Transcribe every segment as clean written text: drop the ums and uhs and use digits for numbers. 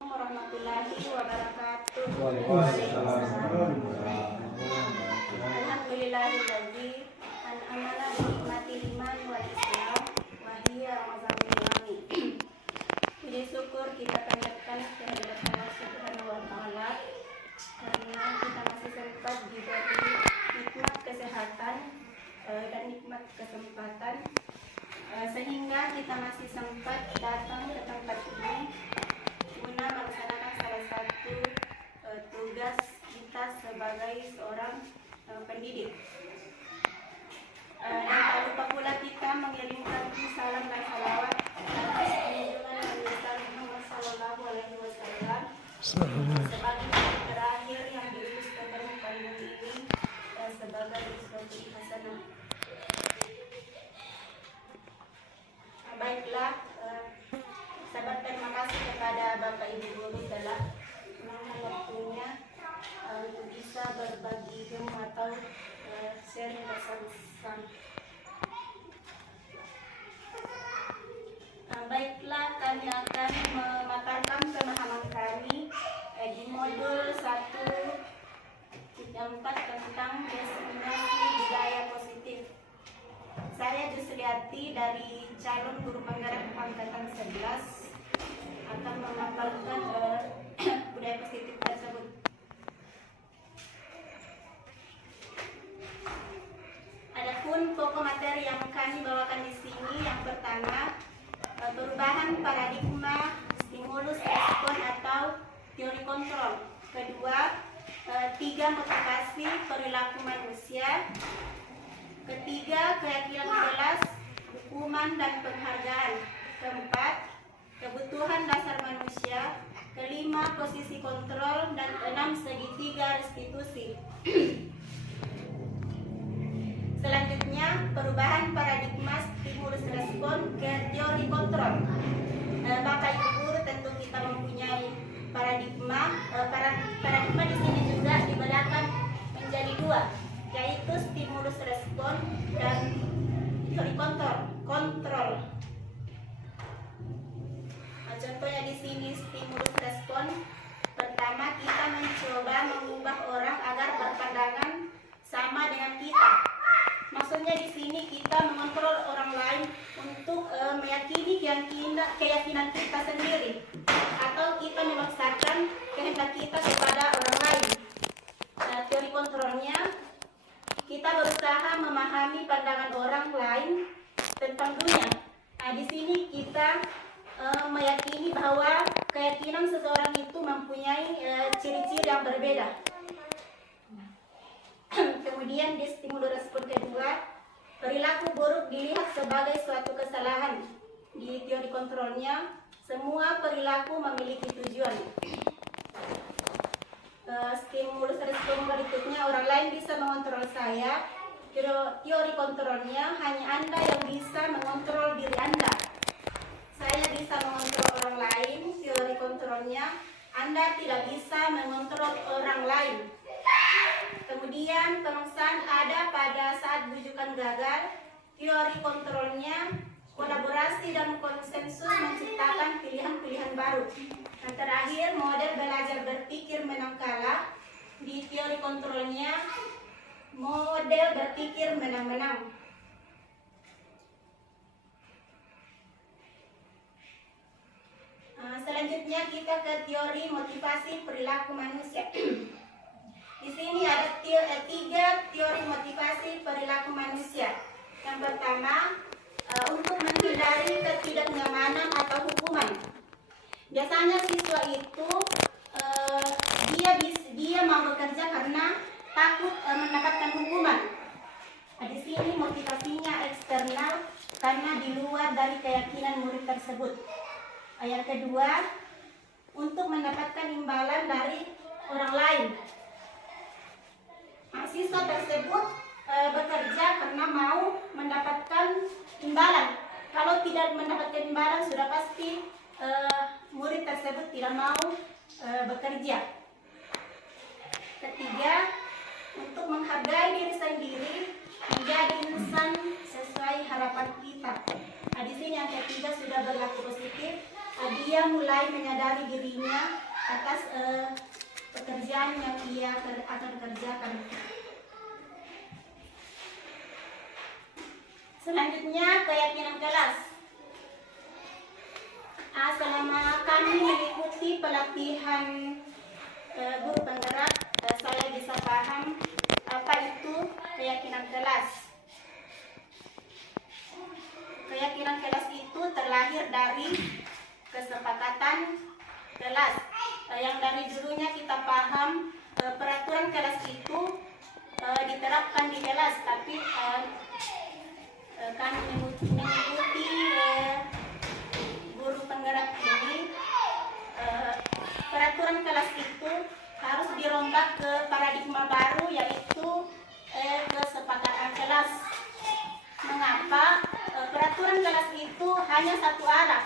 Warahmatullahi wabarakatuh. Waalaikumsalam. Alhamdulillahilladzi an'amana bi nikmatil iman wal islam wa hiya Ramazanul yami. Puji syukur kita panjatkan kehadirat Allah Subhanahu wa taala karena kita masih sempat diberi nikmat kesehatan dan nikmat kesempatan sehingga kita masih sempat datang ke tempat ini guna melaksanakan salah satu tugas kita sebagai seorang pendidik. Dan tak lupa pula kita mengirimkan salam dan salawat atas junjungan Nabi besar Muhammad Sallallahu Alaihi Wasallam sebagai nabi terakhir yang diutus ke permukaan bumi ini sebagai uswatun hasanah. Baiklah, sahabat, terima kasih kepada Bapak Ibu Guru telah meluangkan waktunya untuk bisa berbagi ilmu atau sharing bersama-sama. Baiklah, kami akan memaparkan pemahaman kami di modul 1 yang 4 tentang diseminasi budaya positif. Saya Jusriati dari calon guru penggerak angkatan 11 akan memaparkan budaya positif tersebut. Adapun pokok materi yang kami bawakan di sini, yang pertama perubahan paradigma stimulus respon atau teori kontrol. Kedua, 3 motivasi perilaku manusia. Ketiga, keyakinan jelas, hukuman dan penghargaan. Keempat, kebutuhan dasar manusia. Kelima, posisi kontrol. Dan 6, segitiga restitusi. Selanjutnya, perubahan paradigma stimulus respon ke teori kontrol. Bapak Ibu Guru, tentu kita mempunyai paradigma. Paradigma di sini juga dibedakan menjadi 2, yaitu stimulus respon dan teori kontrol. Contohnya di sini stimulus respon. Pertama, kita mencoba mengubah orang agar berpandangan sama dengan kita. Maksudnya di sini kita mengontrol orang lain untuk meyakini keyakinan kita sendiri, atau kita memaksakan kehendak kita kepada orang lain. Teori kontrolnya, kita berusaha memahami pandangan orang lain tentang dunia. Di sini kita meyakini bahwa keyakinan seseorang itu mempunyai ciri-ciri yang berbeda. Kemudian di stimulus respon kedua, perilaku buruk dilihat sebagai suatu kesalahan. Di teori kontrolnya, semua perilaku memiliki tujuan. Stimulus respon berikutnya, orang lain bisa mengontrol saya. Teori kontrolnya, hanya Anda yang bisa mengontrol diri Anda. Saya bisa mengontrol orang lain. Teori kontrolnya, Anda tidak bisa mengontrol orang lain. Kemudian pemaksaan ada pada saat bujukan gagal. Teori kontrolnya, kolaborasi dan konsensus menciptakan pilihan-pilihan baru. Dan terakhir, model belajar berpikir menang kalah. Di teori kontrolnya, model berpikir menang-menang. Selanjutnya kita ke teori motivasi perilaku manusia. Di sini ada 3 teori motivasi perilaku manusia. Yang pertama, untuk menghindari ketidaknyamanan atau hukuman. Biasanya siswa itu dia mau bekerja karena takut mendapatkan hukuman. Di sini motivasinya eksternal karena di luar dari keyakinan murid tersebut. Yang kedua, untuk mendapatkan imbalan dari orang lain. Siswa tersebut bekerja karena mau mendapatkan imbalan. Kalau tidak mendapatkan imbalan, sudah pasti murid tersebut tidak mau bekerja. Ketiga, untuk menghargai diri sendiri, menjadi insan sesuai harapan kita. Di sini yang ketiga sudah berlaku positif. dia mulai menyadari dirinya atas pekerjaan yang ia akan kerjakan. Selanjutnya, keyakinan kelas. Selama kami mengikuti pelatihan guru penggerak, saya bisa paham apa itu keyakinan kelas. Keyakinan kelas itu terlahir dari kesepakatan kelas. Yang dari dulunya kita paham peraturan kelas itu diterapkan di kelas, tapi kami mengikuti guru penggerak ini, peraturan kelas itu harus dirombak ke paradigma baru, yaitu kesepakatan kelas. Mengapa? Peraturan kelas itu hanya satu arah.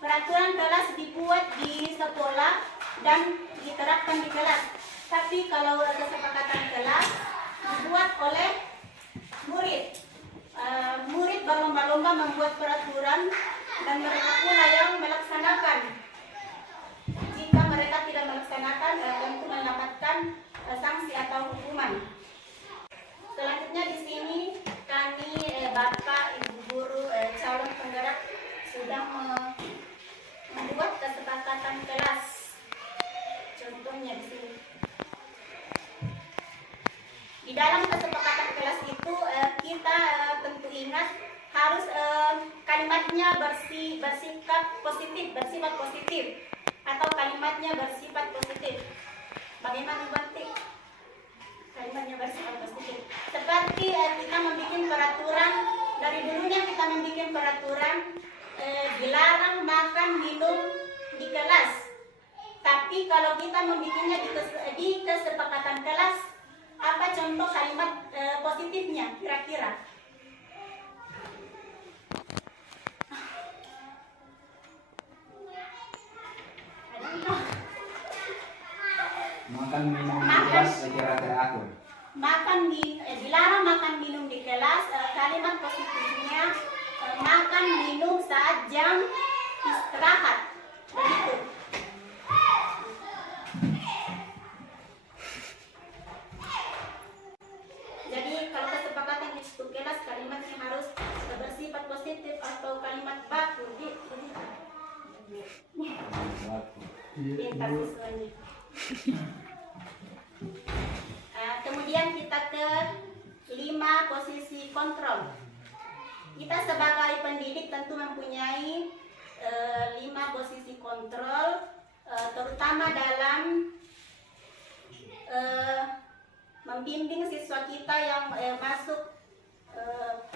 Peraturan kelas dibuat di sekolah dan diterapkan di kelas. Tapi kalau kesepakatan kelas dibuat oleh murid. Murid berlomba-lomba membuat peraturan dan mereka pula yang melaksanakan. Jika mereka tidak melaksanakan, tentu mendapatkan sanksi atau hukuman. Selanjutnya di sini kami Bapak, Ibu guru, calon penggerak sudah membuat kesepakatan kelas. Contohnya di sini. Di dalam kesepakatan kelas itu kita tentu ingat harus kalimatnya bersifat positif atau kalimatnya bersifat positif. Bagaimana Banti? Kalimatnya bersifat positif. Seperti kita membuat peraturan, dari dulunya kita membuat peraturan dilarang makan minum di kelas. Tapi kalau kita membuatnya di kesepakatan kelas, apa contoh kalimat positifnya kira-kira? Makan minum di kelas secara teratur. Dilarang makan minum di kelas, kalimat positifnya makan minum saat jam istirahat. Begitu. Jadi kalau kesepakatan itu kelas, kalimatnya harus bersifat positif atau kalimat baku. Pintar siswanya. Kemudian kita ke 5 posisi kontrol. Kita sebagai pendidik tentu mempunyai 5 posisi kontrol, terutama dalam membimbing siswa kita yang masuk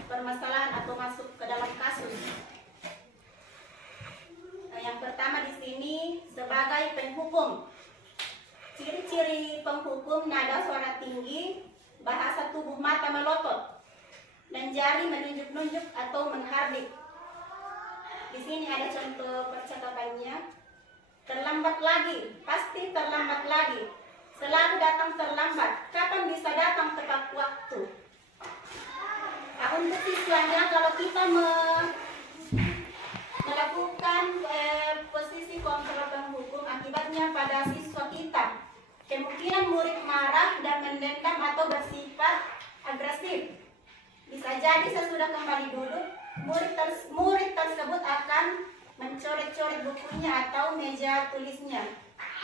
permasalahan atau masuk ke dalam kasus. Yang pertama di sini sebagai penghukum. Ciri-ciri penghukum: nada suara tinggi, bahasa tubuh mata melotot, dan jari menunjuk-nunjuk atau menghardik. Di sini ada contoh percakapannya. Terlambat lagi, pasti terlambat lagi. Selalu datang terlambat. Kapan bisa datang tepat waktu? Untuk siswanya, kalau kita melakukan posisi kontrol penghukum, akibatnya pada siswa kita kemungkinan murid marah dan mendendam atau bersifat agresif. Bisa jadi sesudah kembali duduk, murid tersebut akan mencoret-coret bukunya atau meja tulisnya.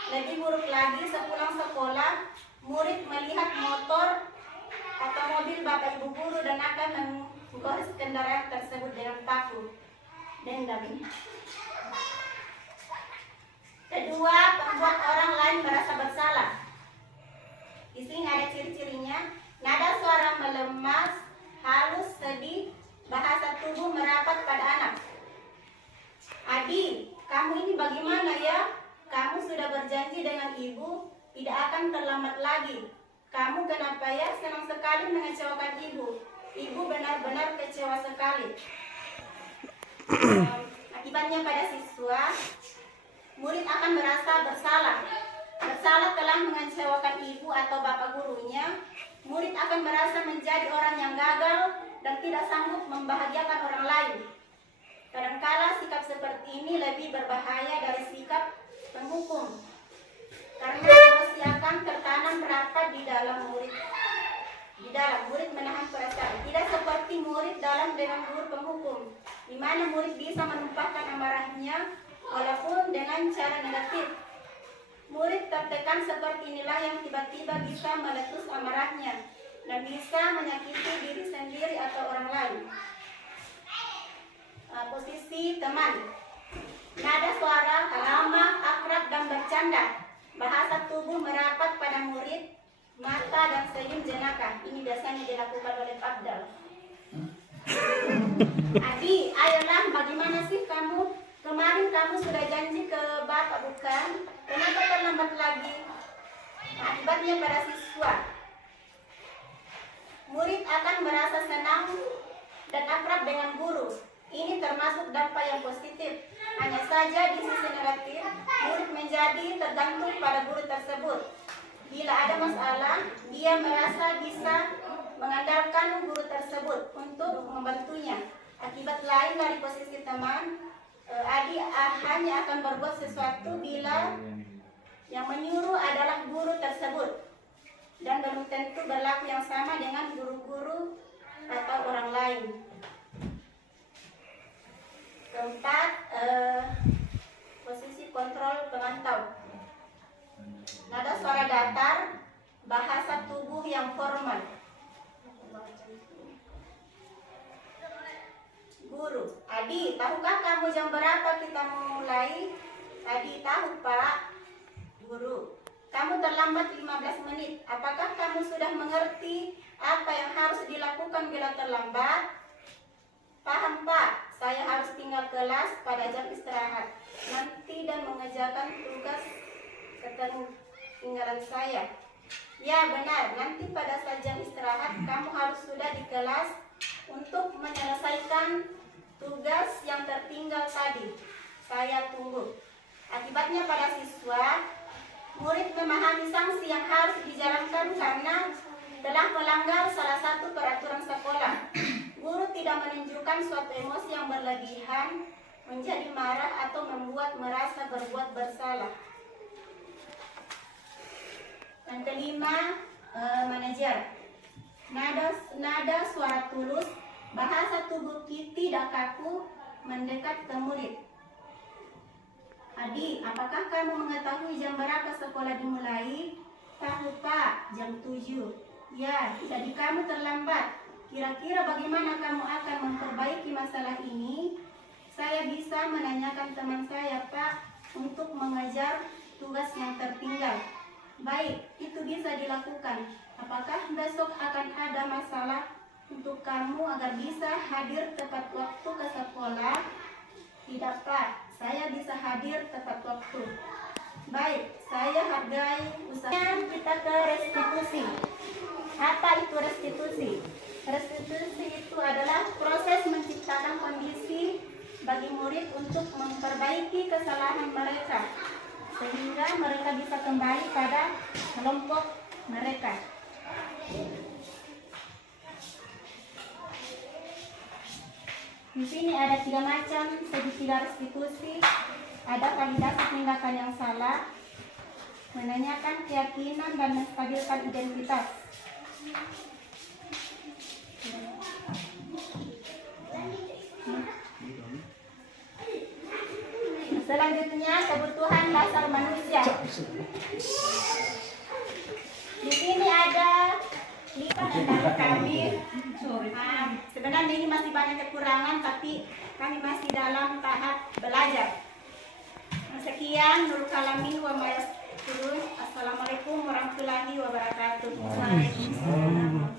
Lebih buruk lagi, sepulang sekolah, murid melihat motor atau mobil bapak ibu guru dan akan menggores kendaraan tersebut dengan paku. Dendam. Kedua, membuat orang lain merasa bersalah. Di sini ada ciri-cirinya: nada suara melemas, halus, sedih, bahasa tubuh merapat pada anak. Adi, kamu ini bagaimana ya? Kamu sudah berjanji dengan ibu tidak akan terlambat lagi. Kamu kenapa ya? Senang sekali mengecewakan ibu. Ibu benar-benar kecewa sekali. Akibatnya pada siswa, murid akan merasa bersalah. Bersalah telah mengecewakan ibu atau bapak gurunya. Murid akan merasa menjadi orang yang gagal dan tidak sanggup membahagiakan orang lain. Kadangkala sikap seperti ini lebih berbahaya dari sikap penghukum, karena emosi akan tertanam rapat di dalam murid. Murid menahan perasaan, tidak seperti murid dalam dengan guru penghukum, di mana murid bisa menumpahkan amarahnya walaupun dengan cara negatif. Murid tertekan seperti inilah yang tiba-tiba bisa meletus amarahnya dan bisa menyakiti diri sendiri atau orang lain. Posisi teman, nada suara, lama, akrab dan bercanda, bahasa tubuh merapat pada murid, mata dan senyum jenaka. Ini biasanya dilakukan oleh Abdal. Adi, ayolah, bagaimana sih kamu? Kemarin kamu sudah janji ke Bapak bukan? Kenapa terlambat lagi? Akibatnya pada siswa, murid akan merasa senang dan akrab dengan guru. Ini termasuk dampak yang positif. Hanya saja di sisi negatif, murid menjadi tergantung pada guru tersebut. Bila ada masalah, dia merasa bisa mengandalkan guru tersebut untuk membantunya. Akibat lain dari posisi teman, Adi hanya akan berbuat sesuatu bila yang menyuruh adalah guru tersebut, dan belum tentu berlaku yang sama dengan guru-guru atau orang lain. Keempat, posisi kontrol pemantau. Nada suara datar, bahasa tubuh yang formal. Guru, Adi, tahukah kamu jam berapa kita mulai? Adi, tahu Pak. Guru, kamu terlambat 15 menit. Apakah kamu sudah mengerti apa yang harus dilakukan bila terlambat? Paham Pak, saya harus tinggal kelas pada jam istirahat nanti dan mengerjakan tugas ketertinggalan saya. Ya benar, nanti pada saat jam istirahat kamu harus sudah di kelas untuk menyelesaikan tugas yang tertinggal tadi. Saya tunggu. Akibatnya pada siswa, murid memahami sanksi yang harus dijalankan karena telah melanggar salah satu peraturan sekolah. Guru tidak menunjukkan suatu emosi yang berlebihan, menjadi marah atau membuat merasa berbuat bersalah. Yang kelima, manajer. Nada suara tulus, bahasa tubuh tidak kaku, mendekat ke murid. Adi, apakah kamu mengetahui jam berapa sekolah dimulai? Tahu Pak, jam 7. Ya, jadi kamu terlambat. Kira-kira bagaimana kamu akan memperbaiki masalah ini? Saya bisa menanyakan teman saya Pak untuk mengejar tugas yang tertinggal. Baik, itu bisa dilakukan. Apakah besok akan ada masalah untuk kamu agar bisa hadir tepat waktu ke sekolah? Tidak Pak, saya bisa hadir tepat waktu. Baik, saya hargai usaha. Kita ke restitusi. Apa itu restitusi? Restitusi itu adalah proses menciptakan kondisi bagi murid untuk memperbaiki kesalahan mereka, sehingga mereka bisa kembali pada kelompok mereka. Di sini ada 3 macam segitiga restitusi. Ada validasi tindakan yang salah, menanyakan keyakinan dan menstabilkan identitas. Selanjutnya, kebutuhan dasar manusia. Di sini ada 5 dari kami. Sebenarnya ini masih banyak kekurangan, tapi kami masih dalam tahap belajar. Sekian, Nurul Kalamin wa Mayasturun. Assalamualaikum warahmatullahi wabarakatuh. Waalaikumsalam.